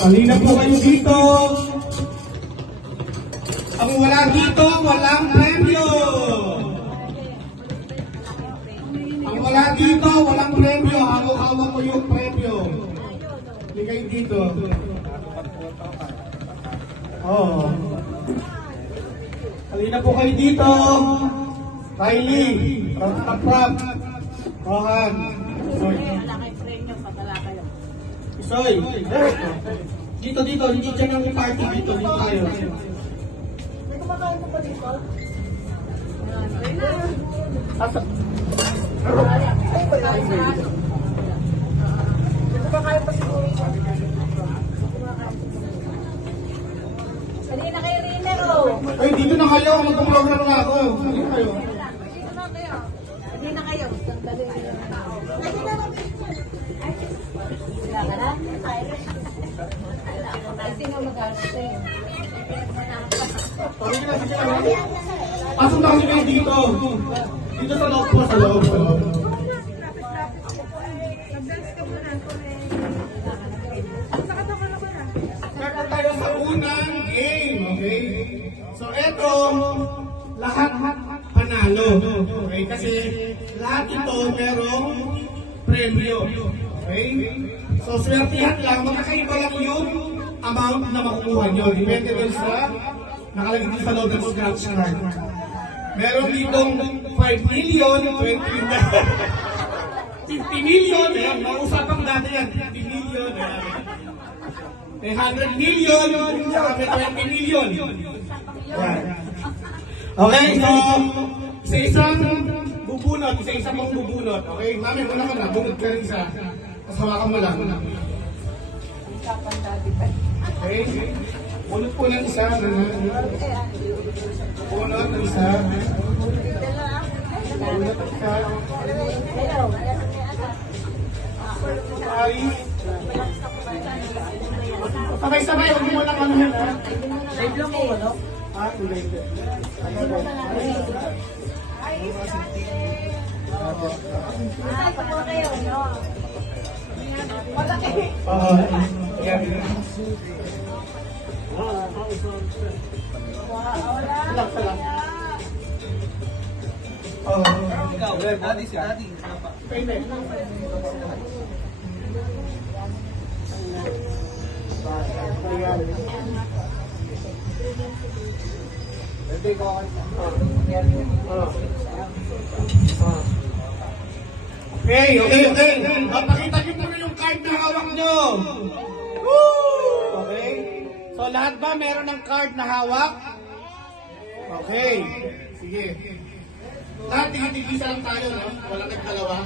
Halina po kayo dito. Ang wala dito, walang premyo. Ang wala dito, walang premyo. Hawak-hawak ko yung premyo. Hindi kayo dito. Oh. Halina po kayo dito. Kylie, Prap, Rohan, Isoy. Isoy. Dito, hindi dyan ang party dito tayo. May kumakain mo pa dito? Asa? Ay, wala. May kumakain pa siguro. Halina kayo, Rinero. Ay, dito na kayo. Magpa-program na ako. Halina kayo. Halina kayo. Sandali na yung tao. Wala ka na? Ay, sino mag-alas sa'yo? Pasok na kasi kayo dito. Dito sa loob po, sa loob. Start tayo sa unang game, okay? So, eto, lahat panalo. Okay? Kasi lahat ito merong premyo. Okay? So, swertihan lang, magkakaiba lang yung amount na makukuha nyo. Depende din sa nakalagay dito sa loob ng scratch card. Meron ditong 5 million, 20 million, 50 million, ayan, mausapang dati yan, 50 million, ayan. May 100 million, saka may 20 million. Ayan. Okay, so, isa-isang bubunot, isa-isang mong bubunot. Okay, mami, muna ka na, bunot ka rin isa. Tapos hawakan mo lang. Okay, bunot po ng isa. Bunot ng isa. Bunot ng isa. Ay. Sabay-sabay, huwag mo lang ano yan, ha? Live lang mo, ano? Ha? Kulay. Ay, papo kayo, no? Malaki. Oo. Yan. Relax lang. Oo. Ikaw, daddy si daddy. Payment. Okay. Papakita niyo muna yung card na hawak niyo. Woo! Okay. So lahat ba meron ng card na hawak? Okay. Sige. Lahat tingin-tigisa lang tayo, no? Walang nagdalawa.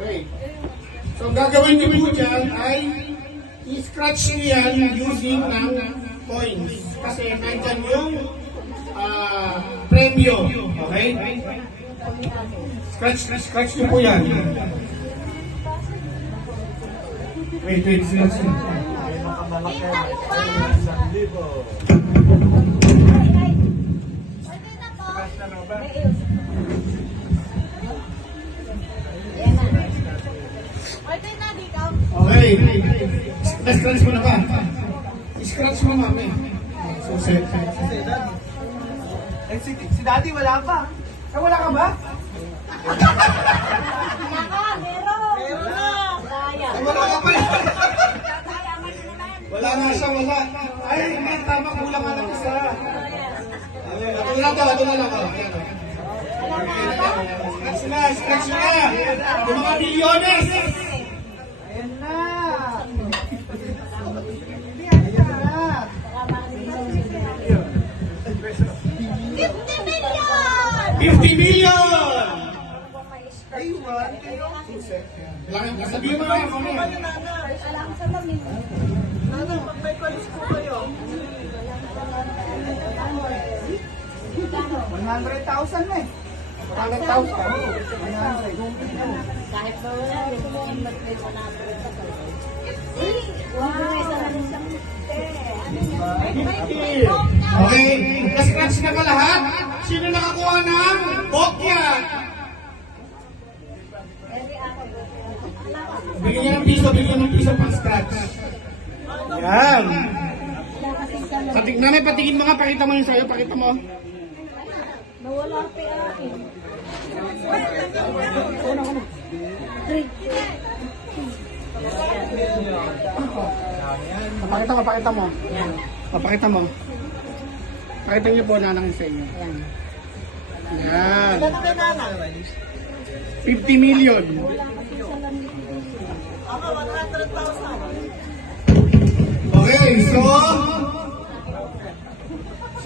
Okay. So ang gagawin niyo po dyan ay i-scratch niyo yan using ng coins. Kasi nandyan yung premyo. Okay? Scratch niyo po yan. Wait, scratch niyo. Okay. Na-scratch mo na ba? I-scratch mo, mami. So, set. Eh, si daddy wala pa. Eh, wala ka ba? Meron na. Kaya. Eh, wala ka pa. Wala nga siya, wala. Ay, hindi, tama, kulang nga ng isa. Ito na lang. Ayan, Scratch na. Yung mga milyones. Ayan na. 50 million! Ay, one. Sabihin mo na, mami. Nana, pag may kwalis ko kayo. 100,000 na eh. 100,000. Kahit ba wala, hindi ko mag-play sa natin. Okay, na-scratch na ka lahat? Sino nakakuha ng bokya? Bigyan niya ng piso pang scratch. Yan. Wala kasi salamin. Patig na may patingin mo nga, pakita mo yung sa'yo, pakita mo. Nawala pa yung akin. Pakita mo, pakita mo. Pakita mo. Pakita niyo po nanang sa inyo. Yan. Yan. Ano kay nanang? 50 million. Wala kasi salamin. Ako, 100,000. Okay, so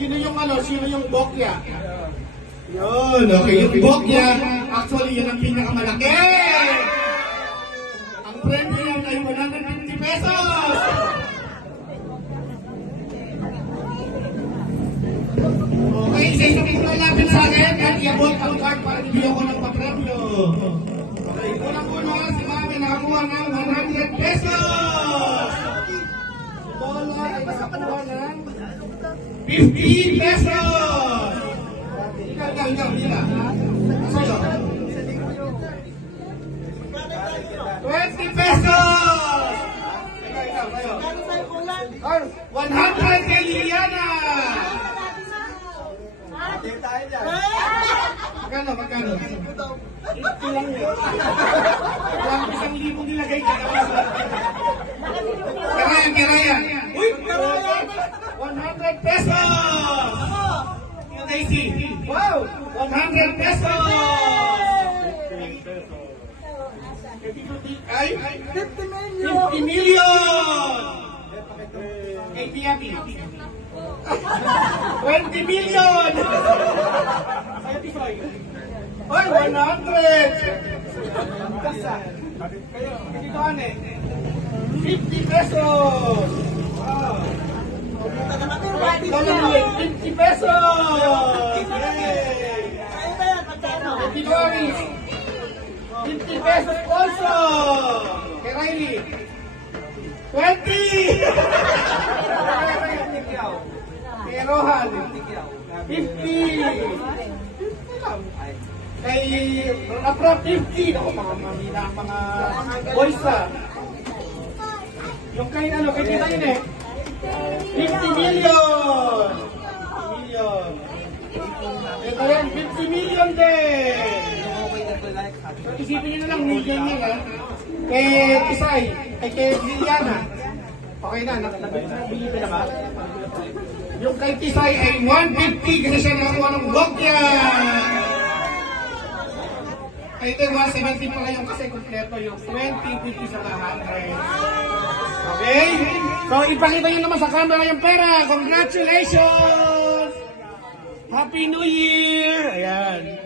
sino yung bokya? Yun, okay, yung bokya, actually yun ang pinakamalaki. Ang premyo yan ay 150 pesos. Okay, isa-isa mo lapit sa akin at i-abot ang card para bibigyan ko ng papremyo. Okay, unang-una si Mami nakakuha ng 100 pesos. Bola ay nakakuha ng 50 pesos! Ikaw, hila. Sa'yo. 20 pesos! Ikaw, kayo. Ano sa'yo kulang? 100 kay Liliana! Hindi tayo dyan. Magkano? Ito lang eh. Walang 1,000 nilagay ka. Kirayan. Uy, kirayan! 100 pesos! Daisy, wow! 100 pesos! Ay, 50 million. 50 million! Kay Tiapi. 20 million! Sa'yo, Tisoy. Ay, 100! Kasa. Kayo, dito ane. 50 pesos! Wow! 50 pesos! Yay! Ayun ba yan? Magkano? Dito ane. 50 pesos also! Kay Riley. 20! Kay Rohan. 50! Kay Apra 50! Ako, mga mamila ang mga boys pa. Yung kay Tita yun eh. 50 million! 50 million. Ito yan, 50 million din! So, isipin nyo na lang, million yan ha. Kay Tisay, kay Liliana. Okay na, nabili na ba? Yung kay Tisay ay 150 kasi siya nakakuha ng bokya! Ay, ito 170 pala yung kasi kompleto yung 20, 50 sa 100. Okay? So, ipakita nyo naman sa camera yung pera. Congratulations! Happy New Year! Ayan.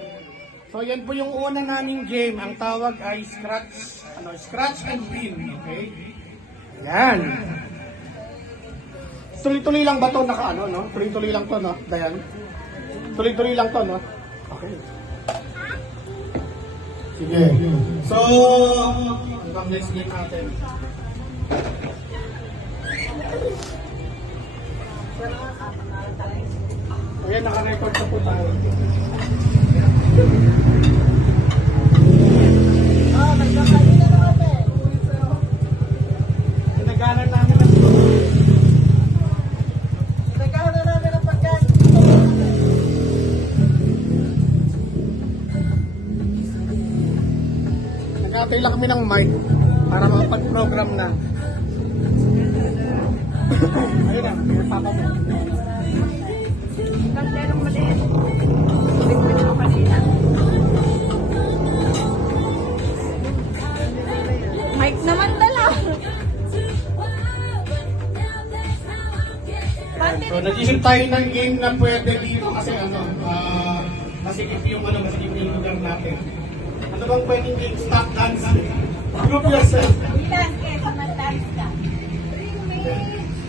So, yan po yung una naming game. Ang tawag ay scratch and win. Okay? Ayan. Tuloy-tuloy lang ba ito no? Tuloy-tuloy lang to, no? Dayan? Tuloy-tuloy lang to, no? Okay. Sige. So, hanggang next game natin. Ayan, naka-record na po tayo. Nagkakalina na kami. Nagalan namin ang Nagkakalina na namin ang pagkain. nag-atay lang kami ng mic para makapag-program na. Ayun na, pinapapa mo. Pagdarong maliit. Bigyan mo kanina. Mike naman dala. So, nag-isip tayo ng game na pwede dito kasi masikip yung lugar natin. Ano bang pwedeng game? Stop dance. Group yourself. Ilan kesa mag-dance ka?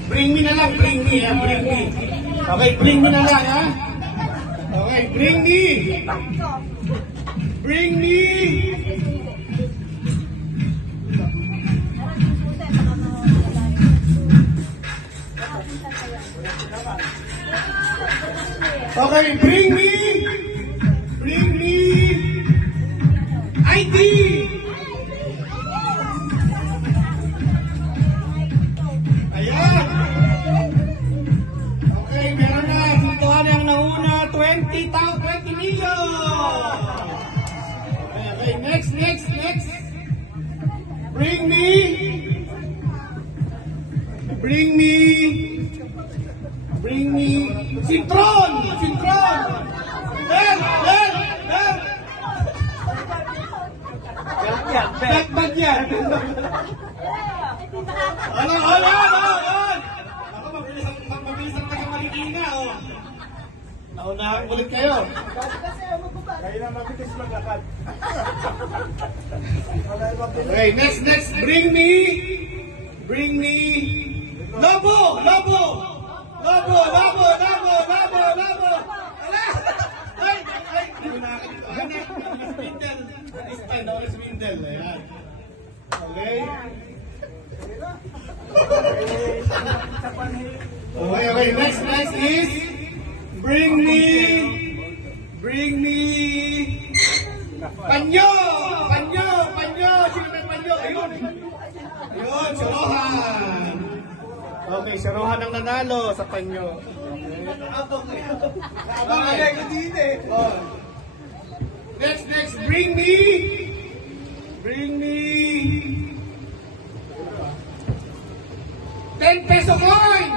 Bring me na lang, bring me, ha? Bring me. Okay, bring me na lang, ha? Okay, bring me. Bring me. Okay, bring me. Bring me. ID. Ayan. Bring me, Citron! Citron! Ben! Backbag yan! Ano? Ako, mabilis ang taga-maligina, oh. Naunahan ulit kayo. Kaya na mabitis maglakad. Okay, next. Bring me. Lobo! Ala! Ay! Swindle. Ayan. Okay. Okay. Next is bring me panyo! Sino may panyo? Ayun, Surohan. Okay, Surohan ang nanalo sa panyo. Okay. Oh. Next, bring me 10 peso coin!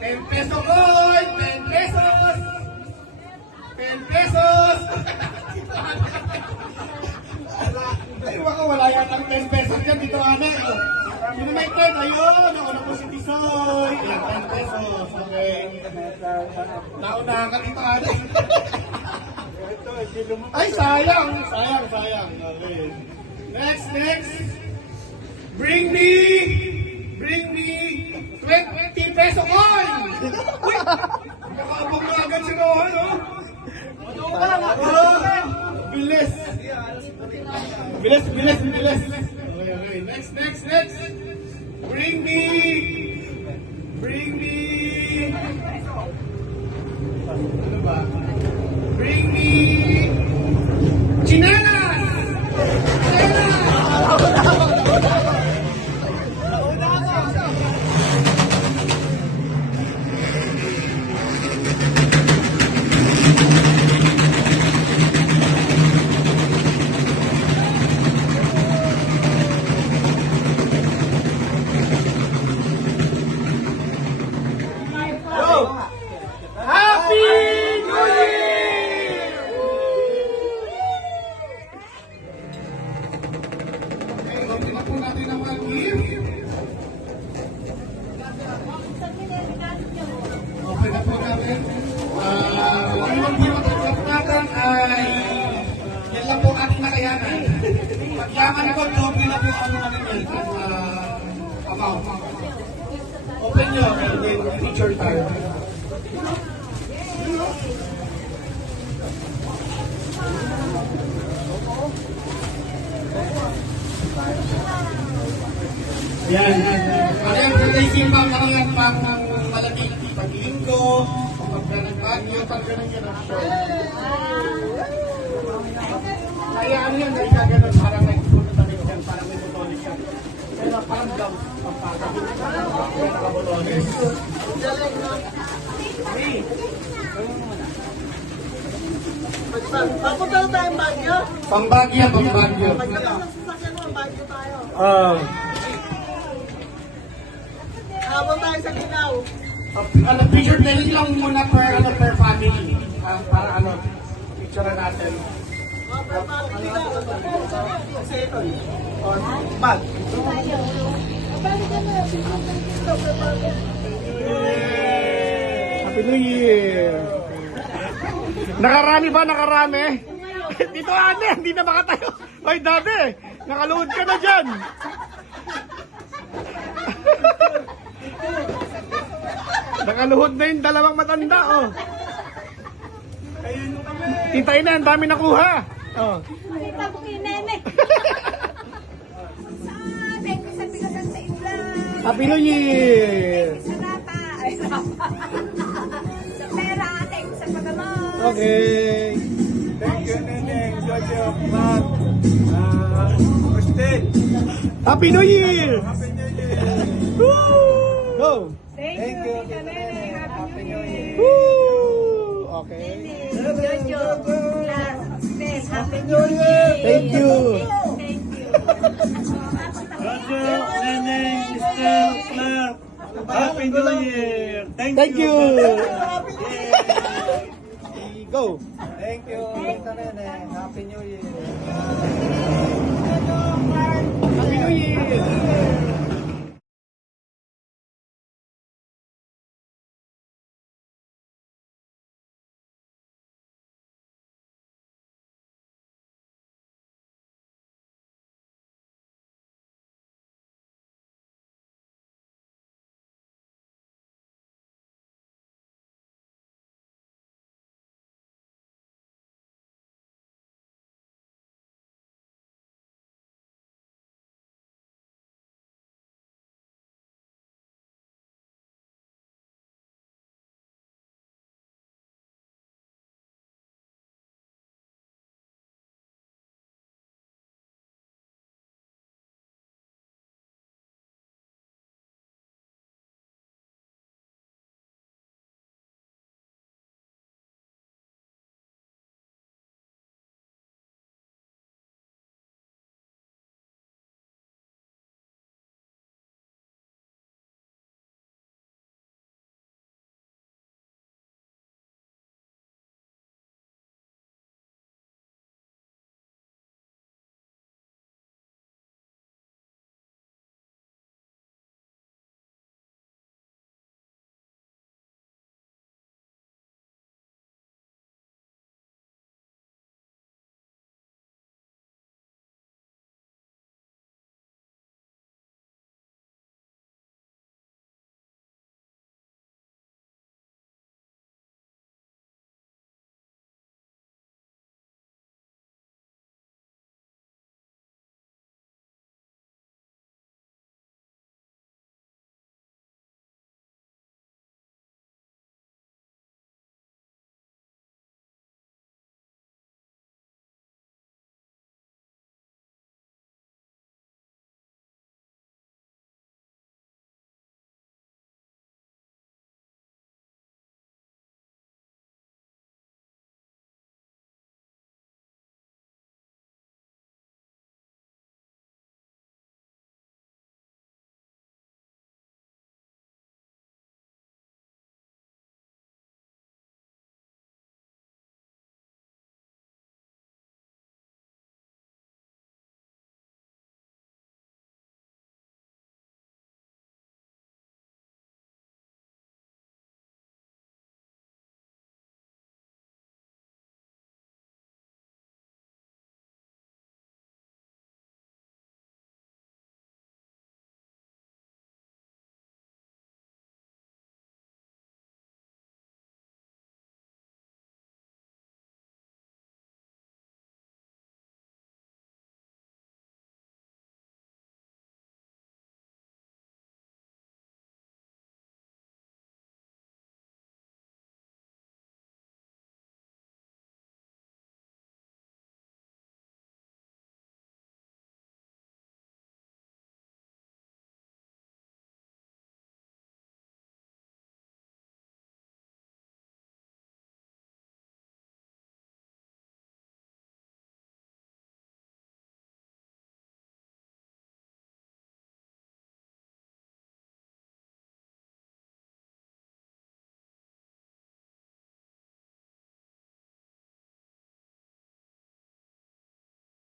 10 peso coin! 10 pesos! 10 pesos! Ay, wala yatang 10 pesos dyan dito, ane. Sino may 10? Ayun! Ako na po si Tisoy! 10 pesos, okay. Naunahan ka dito, ane. Ay, sayang! Okay. Next! Bring me 20 peso coin! Uy! Nakaabang na agad si Rohan, oh! Bilis! Okay. Next! Bring me ano ba? Bring me Chinelas! Happy New Year! Okay, open na po natin ang mga gift. Open na po natin. Ang mga gift natin ay yan lang po ating nakayanan. Pagyaman ko, doble na po ang mga amount. Open nyo, and then picture tayo. Yan. Ano yung pagkaisip pa karangan pang malamig? Paglinggo, pagkanagpagyo, pagkanagyan ng show. Kaya ano yan, dahil kagano'n parang nagpunta tayo dyan, parang may butones yan. Pero parang gum, pagkakabit, parang nakabutones. Papunta na tayong Baguio. Pangbagya. Pagkatapos ng sasakyan mo, Baguio tayo. Habang tayo sa Linaw. Picture taking lang muna per family. Para picture natin. Bag. Happy New Year! Nakarami ba? Nakarami? Dito ane, hindi na makatayo. Hoy, dati, nakaluhod ka na dyan. Nakaluhod na yung dalawang matanda, oh. Tintayin na, ang dami nakuha. Oh. Nakita ko kay Nene. Thank you sa bigasan sa isla. Happy New Year! Sa rata. Ay, rata. Sa pera. Thank you sa paggamot. Okay. Thank you, Neneng, Jojo, Mark, Christine. Happy New Year! Happy New Year. Woo! Go! Thank you, Tita Nene. Happy New Year. Woo! Okay. Jojo. Ben, Happy New Year. Thank you. Thank you. Jojo, Neneng, Estelle, Clark. Happy New Year! Thank you. Go. Thank you, Tita Neneng. Happy New Year! Happy New Year.